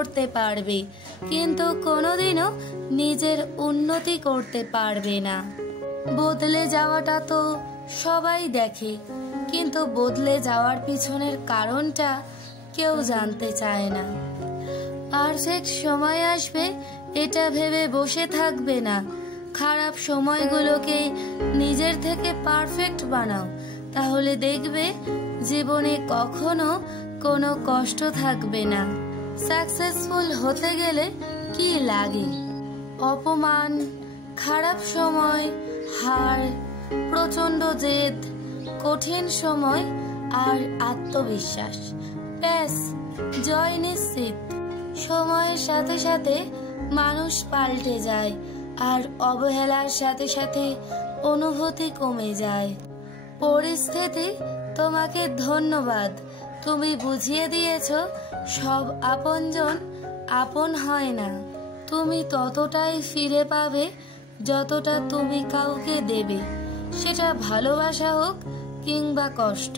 করতে পারবে, কিন্তু কোনোদিনও নিজের উন্নতি করতে পারবে না। বদলে যাওয়াটা তো সবাই দেখে, কিন্তু বদলে যাওয়ার পিছনের কারণটা কেউ জানতে চায় না। পারফেক্ট সময় আসবে এটা ভেবে বসে থাকবে না। খারাপ সময়গুলোকে নিজের থেকে পারফেক্ট বানাও, তাহলে দেখবে জীবনে কখনো কোনো কষ্ট থাকবে না। সাকসেসফুল হতে গেলে কি লাগে? অপমান, খারাপ সময়, হার, প্রচন্ড জেদ, কঠিন সময় আর আত্মবিশ্বাস। ব্যাস, জয় নিশ্চিত। সময়ের সাথে সাথে মানুষ পাল্টে যায়, আর অবহেলার সাথে সাথে অনুভূতি কমে যায়। পরিস্থিতি তোমাকে ধন্যবাদ, তুমি বুঝিয়ে দিয়েছ সব আপনজন আপন হয় না। তুমি ততটাই ফিরে পাবে যতটা তুমি কাউকে দেবে, সেটা ভালোবাসা হোক কিংবা কষ্ট।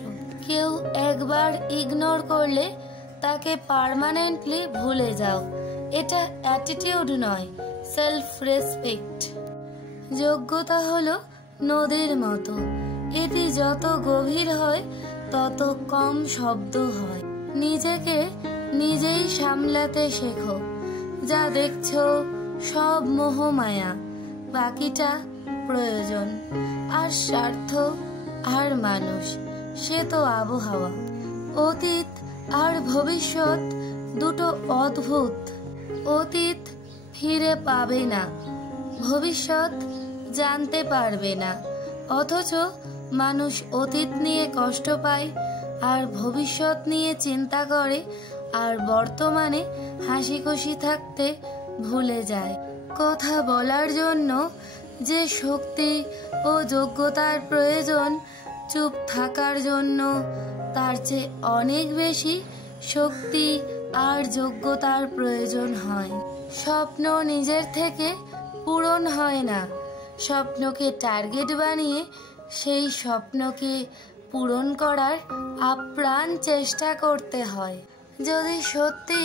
কেউ একবার ইগনোর করলে তাকে পার্মানেন্টলি ভুলে যাও, এটা অ্যাটিটিউড নয়, সেলফ রেসপেক্ট। যোগ্যতা হলো নদীর মতো, এটি যত গভীর হয় তত কম শব্দ হয়। নিজেকে নিজেই সামলাতে শেখো। যা দেখছো সব মোহমায়া, বাকিটা প্রয়োজন। আর স্বার্থ আর মানুষ, সে তো আবহাওয়া। অতীত আর ভবিষ্যৎ দুটো অদ্ভুত। অতীত ফিরে পাবে না, ভবিষ্যৎ জানতে পারবে না। অথচ মানুষ অতীত নিয়ে কষ্ট পায় আর ভবিষ্যৎ নিয়ে চিন্তা করে, আর বর্তমানে হাসি খুশি থাকতে ভুলে যায়। কথা বলার জন্য যে শক্তি ও যোগ্যতার প্রয়োজন, চুপ থাকার জন্য তার চেয়ে অনেক বেশি শক্তি আর যোগ্যতার প্রয়োজন হয়। স্বপ্ন নিজের থেকে পূরণ হয় না, স্বপ্নকে টার্গেট বানিয়ে সেই স্বপ্নকে পূরণ করার আপ্রাণ চেষ্টা করতে হয়। যদি সত্যি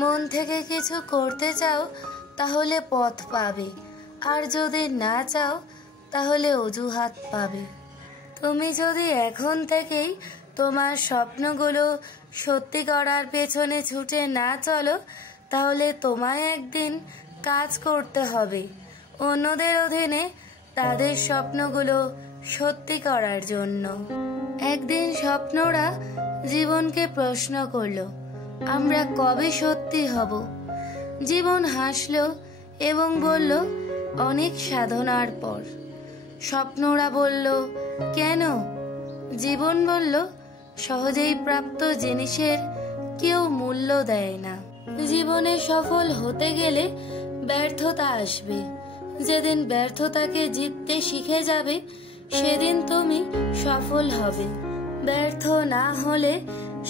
মন থেকে কিছু করতে চাও তাহলে পথ পাবে, আর যদি না চাও তাহলে অজুহাত পাবে। তুমি যদি এখন থেকেই তোমার স্বপ্নগুলো সত্যি করার পেছনে ছুটে না চলো, তাহলে তোমায় একদিন কাজ করতে হবে অন্যদের অধীনে তাদের স্বপ্নগুলো সত্যি করার জন্য। একদিন স্বপ্নরা জীবনকে প্রশ্ন করলো, আমরা কবে সত্যি হব? জীবন হাসলো এবং বলল, অনেক সাধনার পর। স্বপ্নরা বলল, কেন? জীবন বলল, সহজেই প্রাপ্ত জিনিসের কেউ মূল্য দেয় না। জীবনে সফল হতে গেলে ব্যর্থতা আসবে। যেদিন ব্যর্থতাকে জিততে শিখে যাবে, সেদিন তুমি সফল হবে। ব্যর্থ না হলে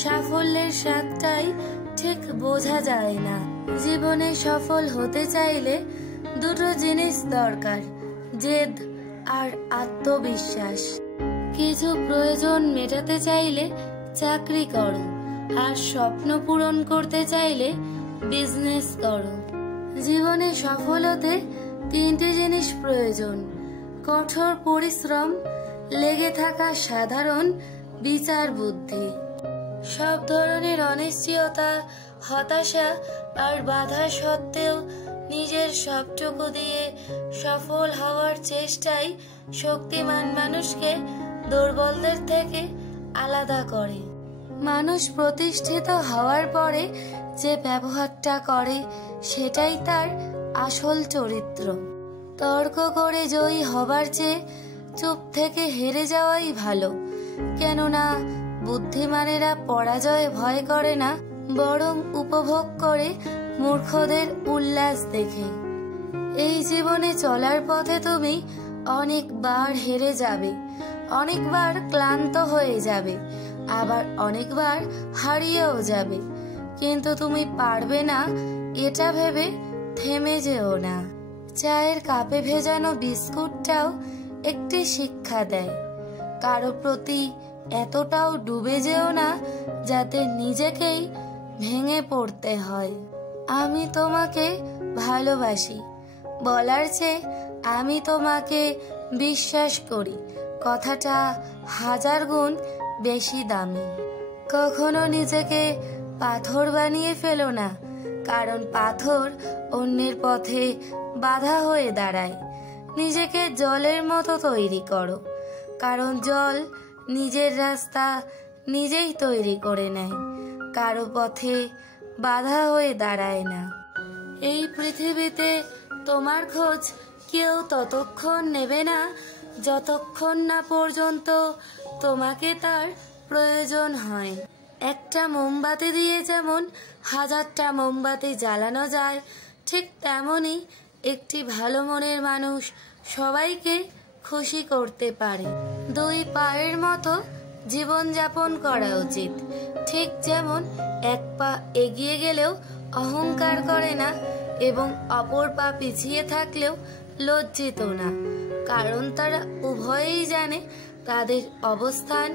সাফল্যের স্বাদটাই ঠিক বোঝা যায় না। জীবনে সফল হতে চাইলে দুটো জিনিস দরকার, জেদ আর আত্মবিশ্বাস। কিছু প্রয়োজন মেটাতে চাইলে চাকরি করো, আর স্বপ্ন পূরণ করতে চাইলে বিজনেস করো। জীবনে সফল হতে তিনটে জিনিস প্রয়োজন: কঠোর পরিশ্রম, লেগে থাকা সাধারণ বিচার বুদ্ধি। সব ধরনের অনিশ্চয়তা, হতাশা আর বাধা সত্ত্বেও নিজের সবটুকু দিয়ে সফল হওয়ার চেষ্টাই শক্তিমান মানুষকে দুর্বলদের থেকে আলাদা করে। মানুষ প্রতিষ্ঠিত হওয়ার পরে যে ব্যবহারটা করে সেটাই তার আসল চরিত্র। তর্ক করে জয়ী হবার চেয়ে চুপ থেকে হেরে যাওয়াই ভালো, কেননা বুদ্ধিমানেরা পরাজয় ভয় করে না, বরং উপভোগ করে মূর্খদের উল্লাস দেখে। এই জীবনে চলার পথে তুমি অনেকবার হেরে যাবে, অনেকবার ক্লান্ত হয়ে যাবে, আবার অনেকবার হারিয়েও যাবে, কিন্তু তুমি পারবে না এটা ভেবে থেমে যেও না। চায়ের কাপে ভেজানো বিস্কুটটাও একটি শিক্ষা দেয়। কারো প্রতি এতটাও ডুবে যেও না যাতে নিজেকেই ভেঙে পড়তে হয়। আমি তোমাকে ভালোবাসি বলার চেয়ে আমি তোমাকে বিশ্বাস করি কথাটা 1000 গুণ বেশি দামি। কখনো নিজেকে পাথর বানিয়ে ফেলো না, কারণ পাথর অন্যের পথে বাধা হয়ে দাঁড়ায়। নিজেকে জলের মতো তৈরি করো, কারণ জল নিজের রাস্তা নিজেই তৈরি করে নেয়, কারো পথে বাধা হয়ে দাঁড়ায় না। এই পৃথিবীতে তোমার খোঁজ কেউ ততক্ষণ নেবে না যতক্ষণ না পর্যন্ত তোমাকে তার প্রয়োজন হয়। একটা মোমবাতি দিয়ে যেমন 1000টা মোমবাতি জ্বালানো যায়, ঠিক তেমনই একটি ভালো মনের মানুষ সবাইকে খুশি করতে পারে। 2 পায়ের মতো জীবনযাপন করা উচিত, ঠিক যেমন 1 পা এগিয়ে গেলেও অহংকার করে না এবং অপর পা পিছিয়ে থাকলেও লজ্জিত না, কারণ তারা উভয়েই জানে তাদের অবস্থান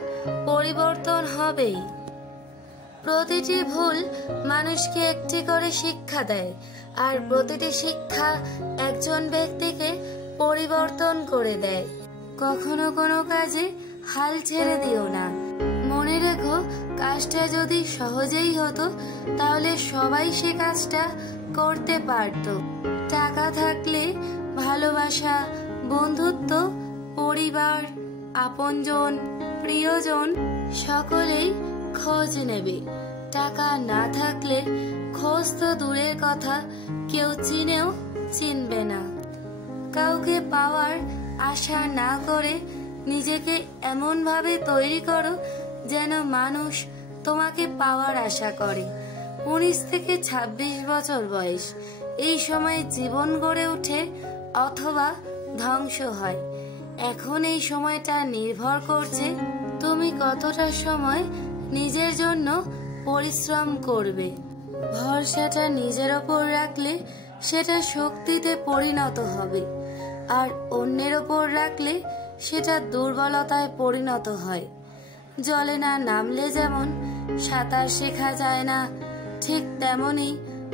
পরিবর্তন হবেই। প্রতিটি ভুল মানুষকে একটি করে শিক্ষা দেয়, আর প্রতিটি শিক্ষা একজন ব্যক্তিকে পরিবর্তন করে দেয়। কখনো কোনো কাজে হাল ছেড়ে দিও না। মনে রেখো, কাজটা যদি সহজেই হতো তাহলে সবাই সে কাজটা করতে পারত। টাকা থাকলে ভালোবাসা, বন্ধুত্ব, পরিবার, আপনজন, প্রিয়জন সকলেই খোঁজ নেবে। টাকা না থাকলে খোঁজ তো দূরের কথা, কেউ চিনেও চিনবে না। কাউকে পাওয়ার আশা না করে নিজেকে এমন ভাবে তৈরি করো যেন মানুষ তোমাকে পাওয়ার আশা করে। 19 থেকে 26 বছর বয়স, এই সময় জীবন গড়ে ওঠে অথবা ধ্বংস হয়। এখন এই সময়টা নির্ভর করছে তুমি কতটা সময় নিজের জন্য পরিশ্রম করবে। ভরসাটা নিজের ওপর রাখলে সেটা শক্তিতে পরিণত হবে, আর অন্যের ওপর রাখলে সেটা দুর্বলতায় পরিণত হয়। জলে না নামলে যেমন সাঁতার শেখা যায় না, ঠিক তেমনি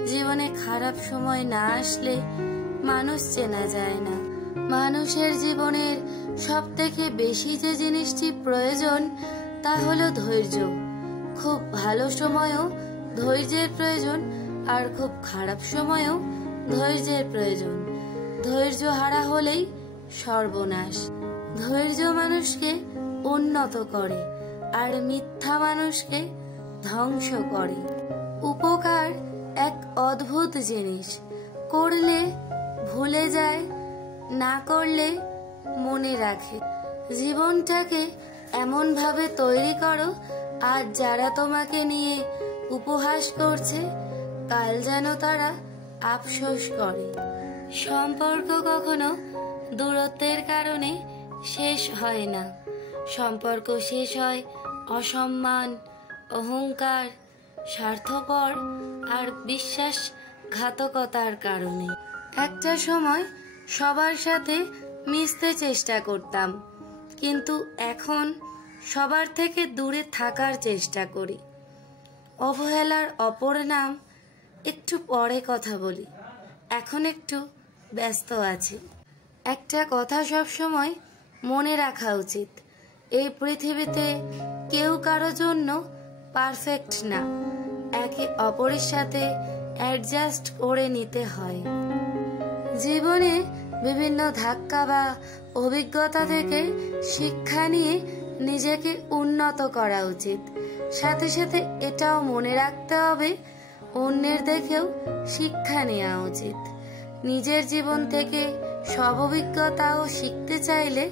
জীবনে খারাপ সময় না আসলে মানুষ চেনা যায় না। মানুষের জীবনের সব থেকে বেশি যে জিনিসটি প্রয়োজন তা হলো ধৈর্য। খুব ভালো সময়েও ধৈর্যের প্রয়োজন, আর খুব খারাপ সময়েও ধৈর্যের প্রয়োজন। ধৈর্য হারা হলেই সর্বনাশ। ধৈর্য মানুষকে উন্নত করে, আর মিথ্যা মানুষকে ধ্বংস করে। উপকার এক অদ্ভুত জিনিস, করলে ভুলে যায়, না করলে মনে রাখে। জীবনটাকে এমন ভাবে তৈরি করো আজ যারা তোমাকে নিয়ে উপহাস করছে কাল যেন তারা আফসোস করে। সম্পর্ক কখনো দূরত্বের কারণে শেষ হয় না। সম্পর্ক শেষ হয় অসম্মান, অহংকার, স্বার্থপর আর বিশ্বাসঘাতকতার কারণে। একটা সময় সবার সাথে মিশতে চেষ্টা করতাম, কিন্তু এখন সবার থেকে দূরে থাকার চেষ্টা করি। অবহেলার অপর নাম একটু পরে কথা বলি, এখন একটু ব্যস্ত আছি। একটা কথা সব সময় মনে রাখা উচিত, এই পৃথিবীতে কেউ কারো জন্য পারফেক্ট না, একে অপরের সাথে অ্যাডজাস্ট করে নিতে হয়। জীবনে বিভিন্ন ধাক্কা বা অভিজ্ঞতা থেকে শিক্ষা নিয়ে নিজেকে উন্নত করা উচিত। সাথে সাথে এটাও মনে রাখতে হবে অন্যের দেখেও শিক্ষা নেওয়া উচিত। নিজের জীবন থেকে সব অভিজ্ঞতাও শিখতে চাইলে